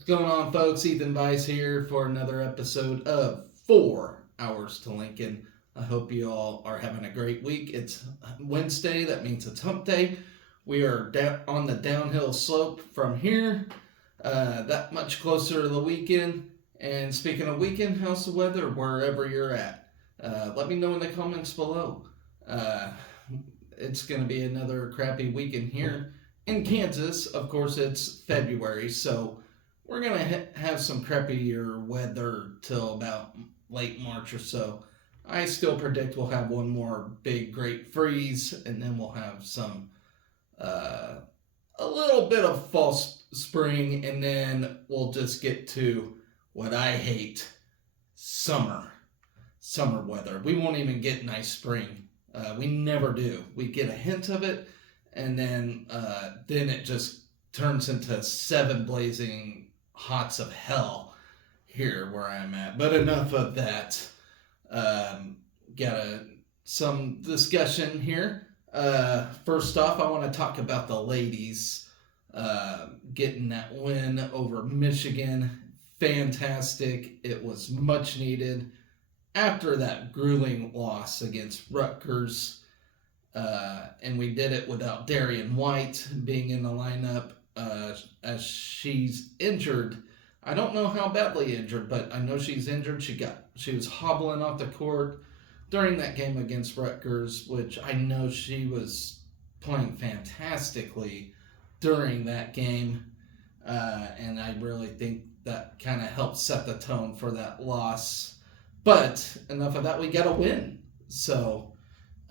What's going on, folks? Ethan Vice here for another episode of 4 Hours to Lincoln. I hope you all are having a great week. It's Wednesday, that means it's hump day. We are on the downhill slope from here, that much closer to the weekend. And speaking of weekend, how's the weather wherever you're at? Let me know in the comments below. It's going to be another crappy weekend here in Kansas. Of course, it's February, so we're going to have some crappier weather till about late March or so. I still predict we'll have one more big, great freeze, and then we'll have a little bit of false spring, and then we'll just get to what I hate, summer weather. We won't even get nice spring. We never do. We get a hint of it, and then it just turns into 7 blazing hots of hell here where I'm at. But enough of that. Got some discussion here. First off, I want to talk about the ladies getting that win over Michigan. Fantastic. It was much needed after that grueling loss against Rutgers. And we did it without Darian White being in the lineup as she's injured. I don't know how badly injured, but I know she's injured. She was hobbling off the court during that game against Rutgers, which I know she was playing fantastically during that game. And I really think that kind of helped set the tone for that loss. But enough of that, we got a win. So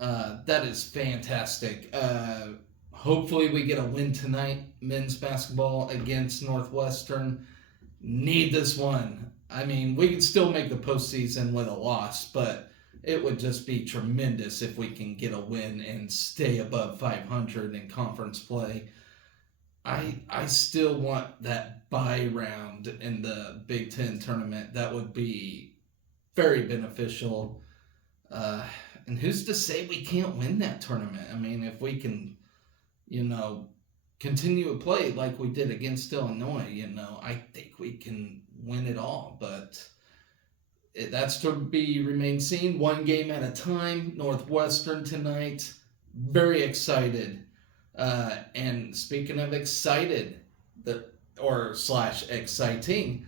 that is fantastic. Hopefully we get a win tonight. Men's basketball against Northwestern. Need this one. I mean, we could still make the postseason with a loss, but it would just be tremendous if we can get a win and stay above 500 in conference play. I still want that bye round in the Big Ten tournament. That would be very beneficial. And who's to say we can't win that tournament? I mean, if we can, continue to play like we did against Illinois, I think we can win it all. But that's to remain seen. One game at a time. Northwestern tonight. Very excited. And speaking of excited, exciting,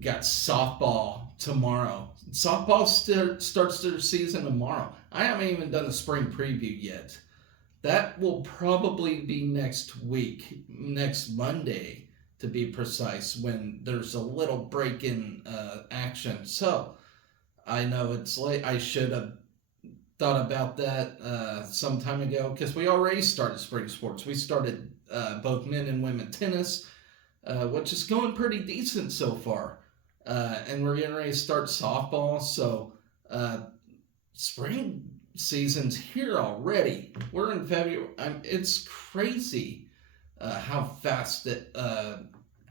got softball tomorrow. Softball starts their season tomorrow. I haven't even done a spring preview yet. That will probably be next week, next Monday to be precise, when there's a little break in action. So I know it's late. I should have thought about that some time ago, because we already started spring sports. We started both men and women tennis, which is going pretty decent so far. And we're getting ready to start softball. So spring season's here already. We're in February. It's crazy how fast that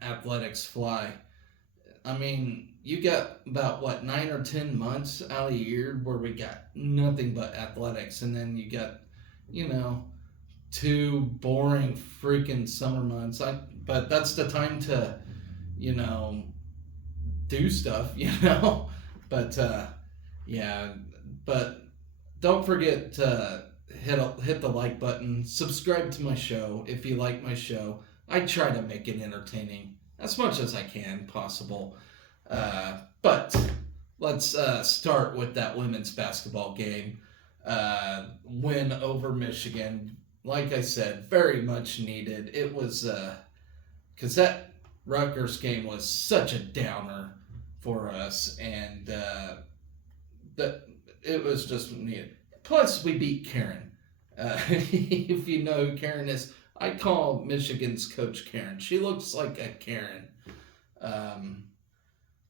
athletics fly. I mean, you got about 9 or 10 months out of the year where we got nothing but athletics, and then you got 2 boring freaking summer months. But that's the time to do stuff. But but don't forget to hit the like button, subscribe to my show if you like my show. I try to make it entertaining as much as I can possible. But let's start with that women's basketball game. Win over Michigan. Like I said, very much needed. It was because that Rutgers game was such a downer for us, and that it was just needed. Plus, we beat Karen. If you know who Karen is, I call Michigan's coach Karen. She looks like a Karen.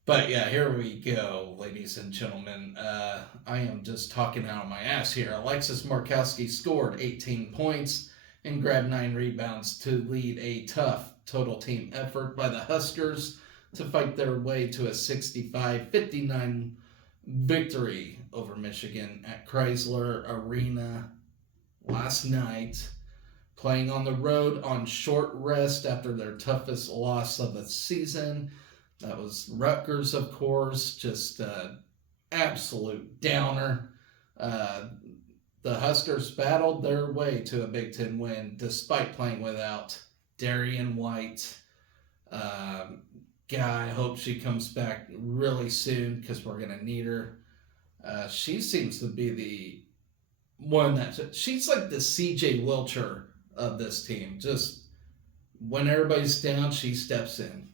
But yeah, here we go, ladies and gentlemen. I am just talking out of my ass here. Alexis Markowski scored 18 points and grabbed 9 rebounds to lead a tough total team effort by the Huskers to fight their way to a 65-59 victory over Michigan at Chrysler Arena last night. playing on the road on short rest after their toughest loss of the season. That was Rutgers, of course, just absolute downer. The Huskers battled their way to a Big Ten win despite playing without Darian White. I hope she comes back really soon because we're going to need her. She seems to be the one that she's like the CJ Wilcher of this team. Just when everybody's down, she steps in.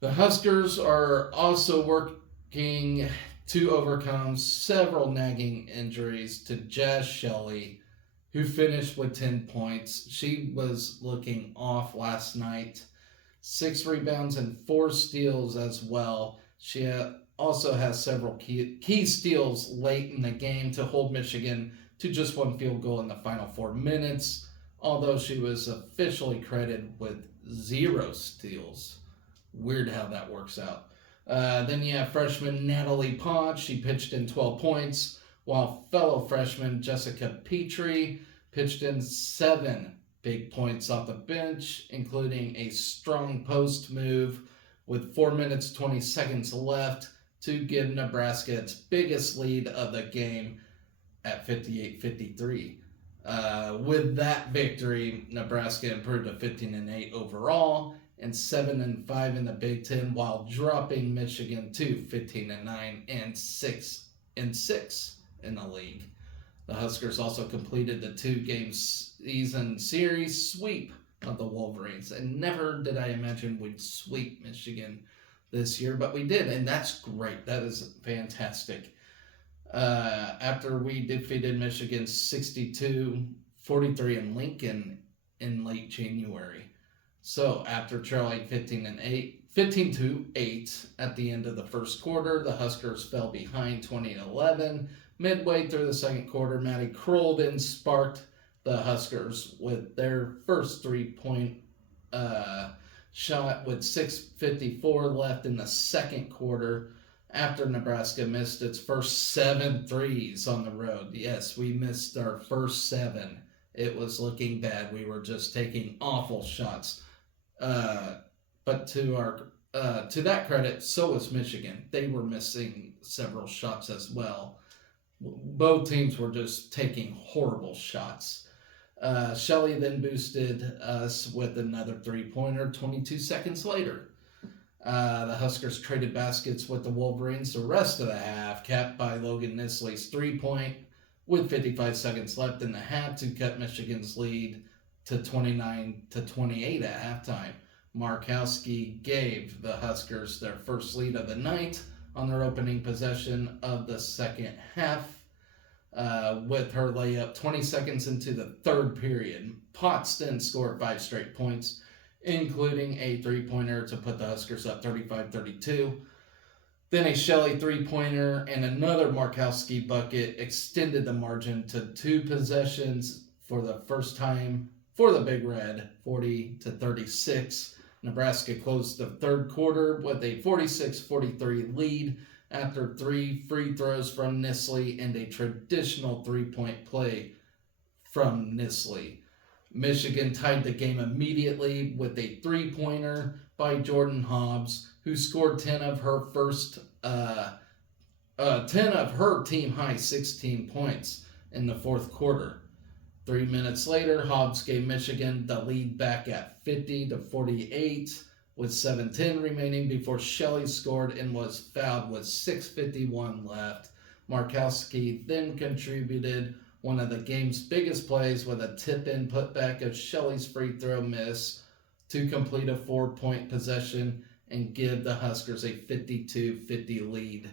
The Huskers are also working to overcome several nagging injuries to Jazz Shelley, who finished with 10 points. She was looking off last night. 6 rebounds and 4 steals as well. She also has several key steals late in the game to hold Michigan to just 1 field goal in the final 4 minutes, although she was officially credited with 0 steals. Weird how that works out. Then you have freshman Natalie Podge. She pitched in 12 points, while fellow freshman Jessica Petrie pitched in 7 big points off the bench, including a strong post move with 4 minutes 20 seconds left to give Nebraska its biggest lead of the game at 58-53. With that victory, Nebraska improved to 15-8 overall and 7-5 in the Big Ten, while dropping Michigan to 15-9 and 6-6 in the league. The Huskers also completed the 2-game season series sweep of the Wolverines, and never did I imagine we'd sweep Michigan this year, but we did, and that's great. That is fantastic. After we defeated Michigan 62-43 in Lincoln in late January. So after trailing 15-8 at the end of the first quarter, the Huskers fell behind 20-11. Midway through the second quarter, Maddie Kroll then sparked the Huskers with their first 3-point shot with 6:54 left in the second quarter after Nebraska missed its first 7 threes on the road. Yes, we missed our first 7. It was looking bad. We were just taking awful shots. But to that credit, so was Michigan. They were missing several shots as well. Both teams were just taking horrible shots. Shelley then boosted us with another 3-pointer 22 seconds later. The Huskers traded baskets with the Wolverines the rest of the half, capped by Logan Nisley's 3-point with 55 seconds left in the half to cut Michigan's lead to 29-28 at halftime. Markowski gave the Huskers their first lead of the night on their opening possession of the second half with her layup 20 seconds into the third period. Potts then scored 5 straight points, including a 3-pointer to put the Huskers up 35-32. Then a Shelley 3-pointer and another Markowski bucket extended the margin to 2 possessions for the first time for the Big Red, 40-36. Nebraska closed the third quarter with a 46-43 lead after 3 free throws from Nisley and a traditional 3-point play from Nisley. Michigan tied the game immediately with a 3-pointer by Jordan Hobbs, who scored 10 of her team high 16 points in the fourth quarter. 3 minutes later, Hobbs gave Michigan the lead back at 50-48 with 7:10 remaining before Shelley scored and was fouled with 6:51 left. Markowski then contributed one of the game's biggest plays with a tip-in putback of Shelley's free throw miss to complete a 4-point possession and give the Huskers a 52-50 lead.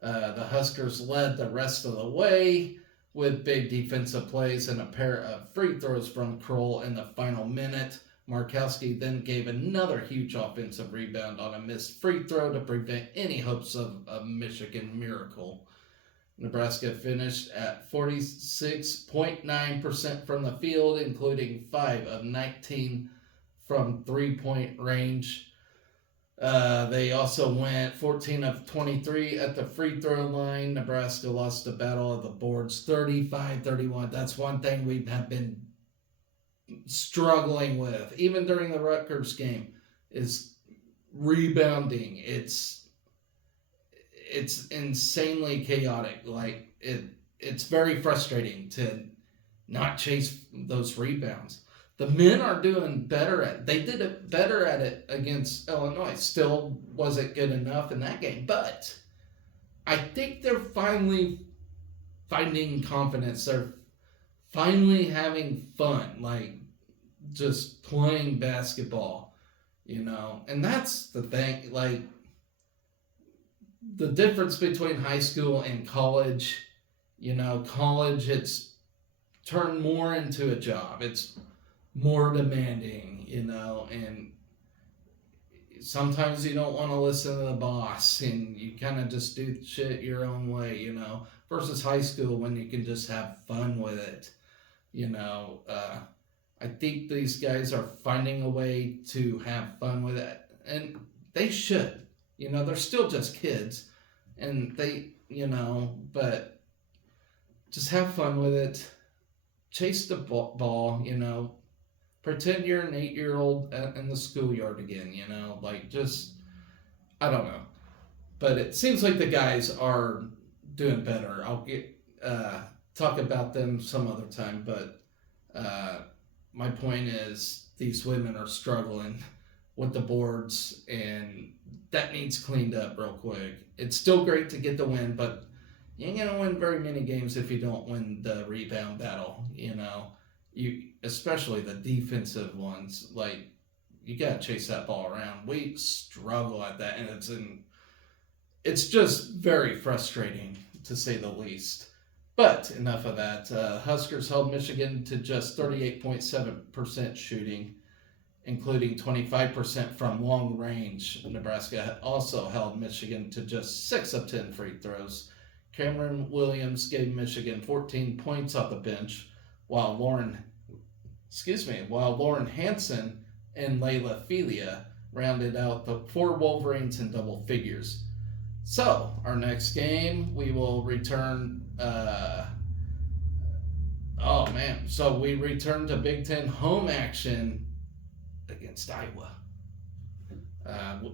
The Huskers led the rest of the way with big defensive plays and a pair of free throws from Kroll in the final minute. Markowski then gave another huge offensive rebound on a missed free throw to prevent any hopes of a Michigan miracle. Nebraska finished at 46.9% from the field, including 5 of 19 from 3-point range. They also went 14 of 23 at the free throw line. Nebraska lost the battle of the boards 35-31. That's one thing we have been struggling with, even during the Rutgers game, is rebounding. It's insanely chaotic. Like it's very frustrating to not chase those rebounds. The men are doing better at. They did it better at it against Illinois. Still wasn't good enough in that game, but I think they're finally finding confidence. They're finally having fun, like just playing basketball, And that's the thing. Like the difference between high school and college. College it's turned more into a job. It's more demanding, and sometimes you don't want to listen to the boss and you kind of just do shit your own way, versus high school when you can just have fun with it, I think these guys are finding a way to have fun with it, and they should, they're still just kids, and they, but just have fun with it, chase the ball, pretend you're an 8-year-old in the schoolyard again, like just, I don't know. But it seems like the guys are doing better. I'll talk about them some other time, but my point is these women are struggling with the boards, and that needs cleaned up real quick. It's still great to get the win, but you ain't gonna win very many games if you don't win the rebound battle, You, especially the defensive ones, like you gotta chase that ball around. We struggle at that, and it's just very frustrating to say the least. But enough of that. Huskers held Michigan to just 38.7% shooting, including 25% from long range. Nebraska also held Michigan to just 6 of 10 free throws. Cameron Williams gave Michigan 14 points off the bench, while Lauren Hansen and Layla Filia rounded out the 4 Wolverines in double figures. So, our next game, we will return. So we return to Big Ten home action against Iowa.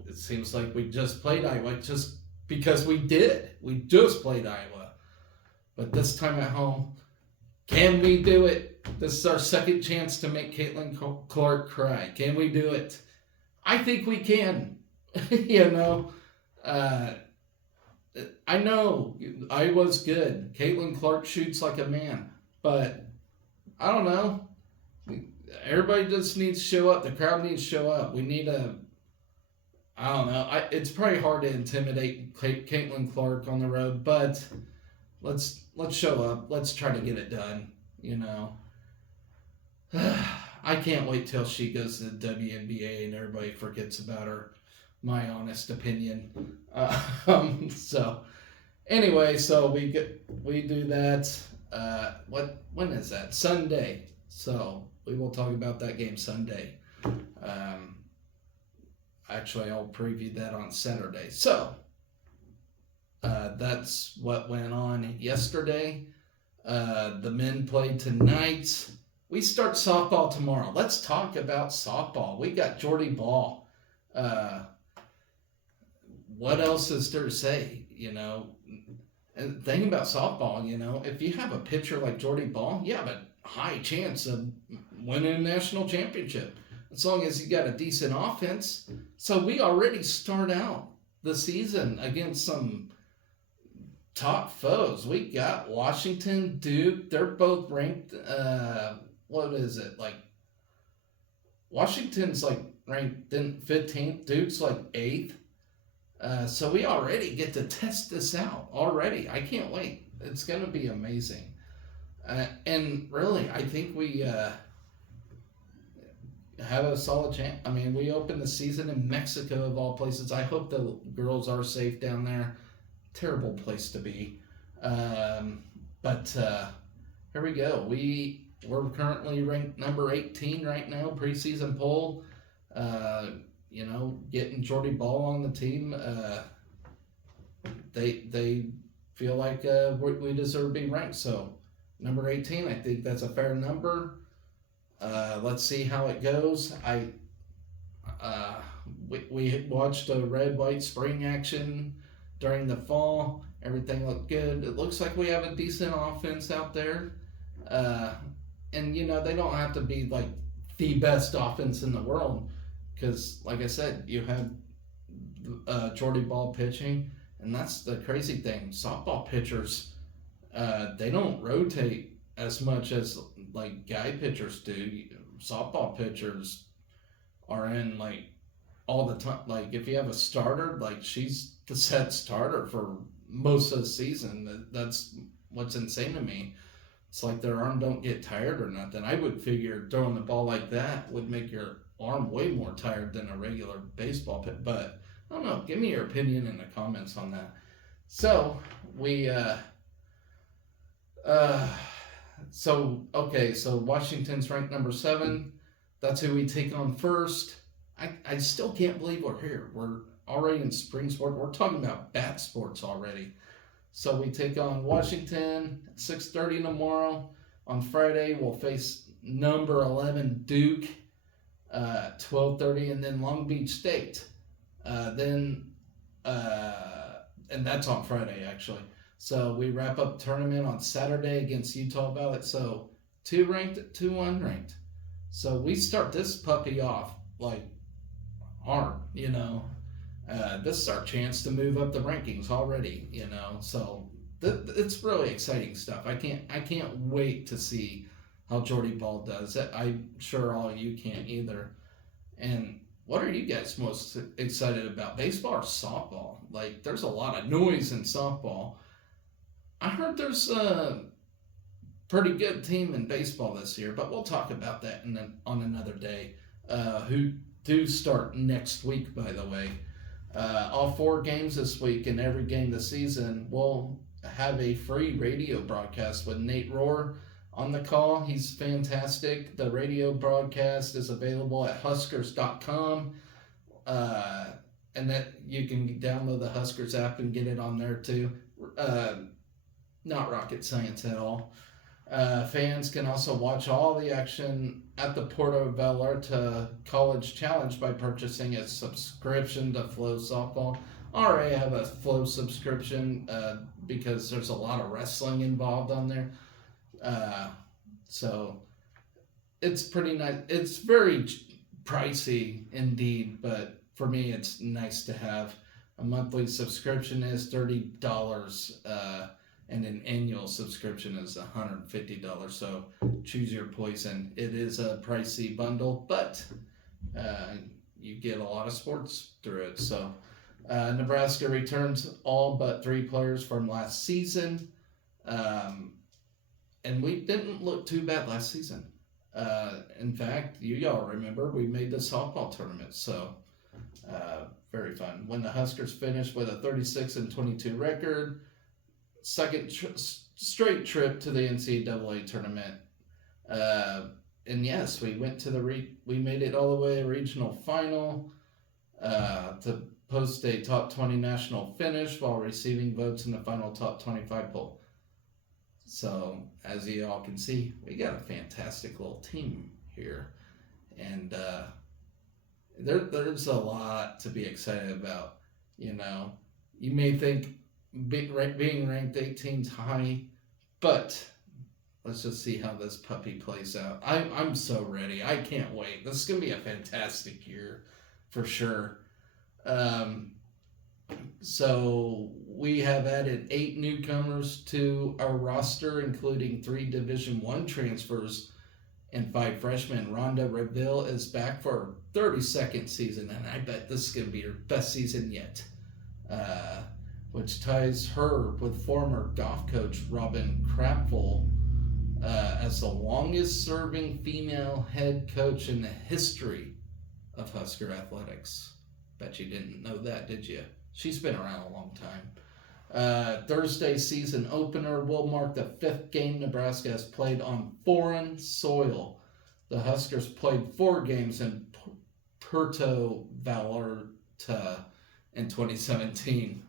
It seems like we just played Iowa just because we did. We just played Iowa. But this time at home, can we do it? This is our second chance to make Caitlin Clark cry. Can we do it? I think we can. I know Iowa's good. Caitlin Clark shoots like a man. But I don't know. Everybody just needs to show up. The crowd needs to show up. We need I don't know. It's probably hard to intimidate Caitlin Clark on the road, but let's show up. Let's try to get it done. I can't wait till she goes to the WNBA and everybody forgets about her. My honest opinion. So anyway, so we do that. When is that? Sunday. So we will talk about that game Sunday. Actually, I'll preview that on Saturday. So that's what went on yesterday. The men played tonight. We start softball tomorrow. Let's talk about softball. We got Jordy Ball. What else is there to say? And the thing about softball, if you have a pitcher like Jordy Ball, you have a high chance of winning a national championship as long as you got a decent offense. So we already start out the season against some top foes. We got Washington, Duke. They're both ranked. What is it like? Washington's like ranked 15th. Duke's like 8th. So we already get to test this out already. I can't wait. It's going to be amazing. And really, I think we have a solid chance. I mean, we opened the season in Mexico, of all places. I hope the girls are safe down there. Terrible place to be. But here we go. We're currently ranked number 18 right now, preseason poll. Getting Jordy Ball on the team, they feel like we deserve to be ranked. So number 18, I think that's a fair number. Let's see how it goes. We watched a red white spring action during the fall. Everything looked good. It looks like we have a decent offense out there. Uh, and they don't have to be like the best offense in the world because, like I said, you have Jordy Ball pitching, and that's the crazy thing. Softball pitchers, they don't rotate as much as like guy pitchers do. Softball pitchers are in like all the time. Like if you have a starter, like she's the set starter for most of the season. That's what's insane to me. It's like their arm don't get tired or nothing. I would figure throwing the ball like that would make your arm way more tired than a regular baseball pit. But I don't know. Give me your opinion in the comments on that. So we so Washington's ranked number 7. That's who we take on first. I still can't believe we're here. We're already in spring sport. We're talking about bat sports already. So we take on Washington at 6:30 tomorrow. On Friday, we'll face number 11 Duke at 12:30, and then Long Beach State. And that's on Friday actually. So we wrap up tournament on Saturday against Utah Valley. So 2 ranked, 2 unranked. So we start this puppy off like hard, this is our chance to move up the rankings already, So it's really exciting stuff. I can't wait to see how Jordy Ball does. I'm sure all of you can't either. And what are you guys most excited about, baseball or softball? Like, there's a lot of noise in softball. I heard there's a pretty good team in baseball this year, but we'll talk about that on another day. Who do start next week, by the way. All 4 games this week and every game this season, we'll have a free radio broadcast with Nate Rohr on the call. He's fantastic. The radio broadcast is available at Huskers.com. And that you can download the Huskers app and get it on there too. Not rocket science at all. Fans can also watch all the action at the Porto Vallarta College Challenge by purchasing a subscription to Flow Softball. I already have a Flow subscription because there's a lot of wrestling involved on there. So it's pretty nice. It's very pricey indeed, but for me it's nice to have. A monthly subscription is $30. And an annual subscription is $150. So choose your poison. It is a pricey bundle, but you get a lot of sports through it. So Nebraska returns all but 3 players from last season. And we didn't look too bad last season. In fact, you all remember we made the softball tournament. So very fun. When the Huskers finished with a 36-22 record, second straight trip to the NCAA tournament. And yes, we went to we made it all the way to regional final to post a top 20 national finish while receiving votes in the final top 25 poll. So as you all can see, we got a fantastic little team here. And there's a lot to be excited about. You may think being ranked 18's high, but let's just see how this puppy plays out. I'm so ready. I can't wait. This is going to be a fantastic year for sure. So we have added 8 newcomers to our roster, including 3 Division I transfers and 5 freshmen. Rhonda Reville is back for her 32nd season, and I bet this is going to be her best season yet. Which ties her with former golf coach Robin Krapfel as the longest-serving female head coach in the history of Husker athletics. Bet you didn't know that, did you? She's been around a long time. Thursday season opener will mark the 5th game Nebraska has played on foreign soil. The Huskers played 4 games in Puerto Vallarta in 2017.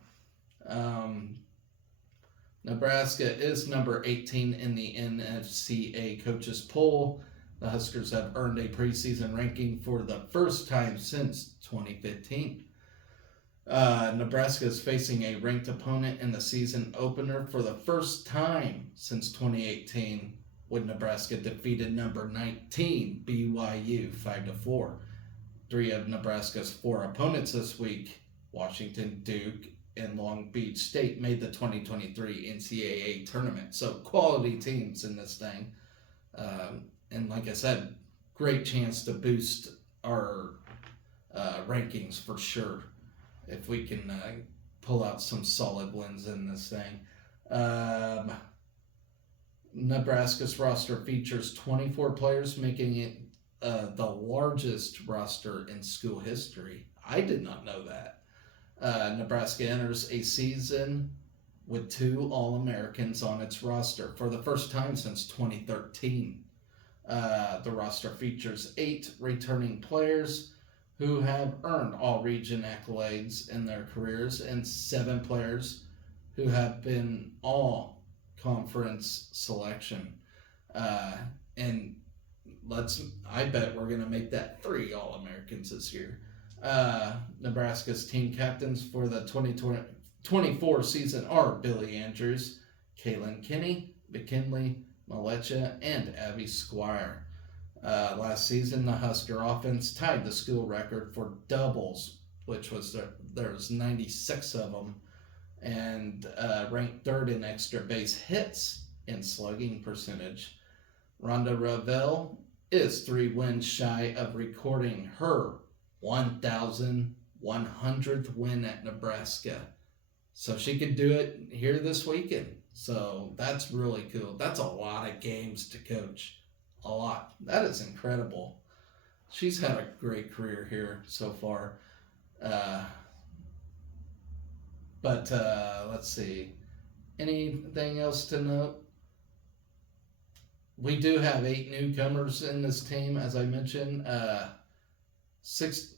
Nebraska is number 18 in the NFCA coaches poll The Huskers have earned a preseason ranking for the first time since 2015. Nebraska is facing a ranked opponent in the season opener for the first time since 2018, when Nebraska defeated number 19 BYU 5-4. Three of Nebraska's four opponents this week, Washington, Duke, and Long Beach State, made the 2023 NCAA tournament. So quality teams in this thing. And like I said, great chance to boost our rankings for sure if we can pull out some solid wins in this thing. Nebraska's roster features 24 players, making it the largest roster in school history. I did not know that. Nebraska enters a season with 2 All-Americans on its roster for the first time since 2013. The roster features 8 returning players who have earned all-region accolades in their careers, and 7 players who have been all-conference selection. And I bet we're going to make that 3 All-Americans this year. Nebraska's team captains for the 2024 season are Billy Andrews, Kaylin Kinney, McKinley, Malecha, and Abby Squire. Last season, the Husker offense tied the school record for doubles, which was there's 96 of them, and ranked 3rd in extra base hits and slugging percentage. Rhonda Ravel is 3 wins shy of recording her 1,100th win at Nebraska. So she could do it here this weekend. So that's really cool. That's a lot of games to coach. A lot. That is incredible. She's had a great career here so far. But let's see. Anything else to note? We do have 8 newcomers in this team, as I mentioned. 6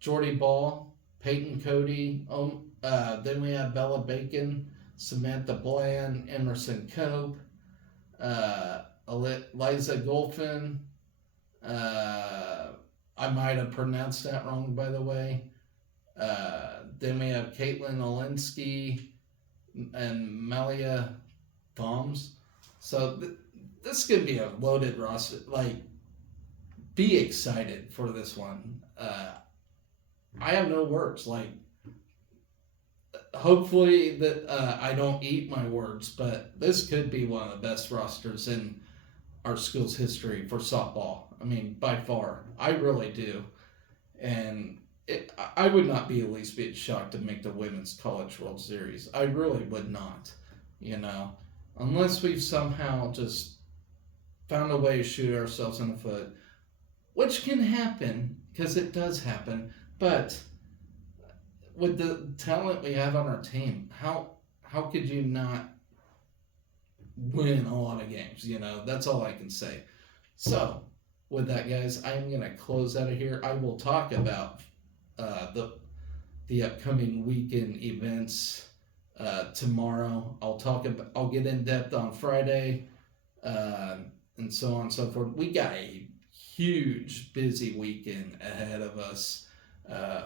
Jordy Ball, Peyton Cody. Then we have Bella Bacon, Samantha Bland, Emerson Cope, Liza Golfin. I might have pronounced that wrong, by the way. Then we have Caitlin Olinsky and Malia Thoms. So this is going to be a loaded roster. Be excited for this one. I have no words. Hopefully that I don't eat my words, but this could be one of the best rosters in our school's history for softball. I mean, by far. I really do. And I would not be the least bit shocked to make the Women's College World Series. I really would not, unless we've somehow just found a way to shoot ourselves in the foot, which can happen, because it does happen, but with the talent we have on our team, how could you not win a lot of games? That's all I can say. So, with that, guys, I am going to close out of here. I will talk about the upcoming weekend events tomorrow. I'll get in depth on Friday, and so on and so forth. We got a huge, busy weekend ahead of us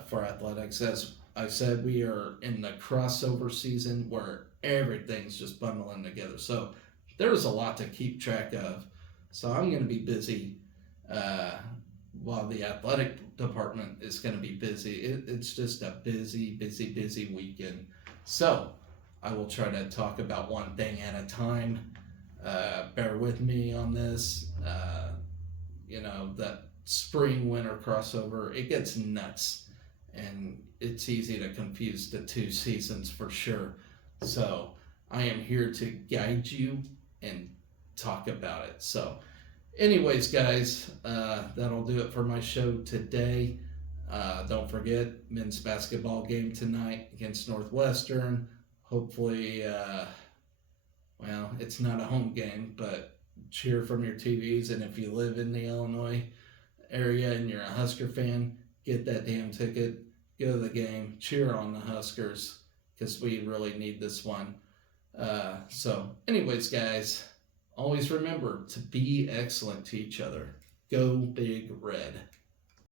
for athletics. As I said, we are in the crossover season where everything's just bundling together. So there's a lot to keep track of. So I'm going to be busy while the athletic department is going to be busy. It's just a busy weekend. So I will try to talk about one thing at a time. Bear with me on this. That spring-winter crossover, it gets nuts. And it's easy to confuse the 2 seasons for sure. So I am here to guide you and talk about it. So anyways, guys, that'll do it for my show today. Don't forget, men's basketball game tonight against Northwestern. Hopefully, it's not a home game, but cheer from your TVs. And if you live in the Illinois area and you're a Husker fan, get that damn ticket. Go to the game. Cheer on the Huskers, because we really need this one. So anyways, guys, Always remember to be excellent to each other. Go Big Red.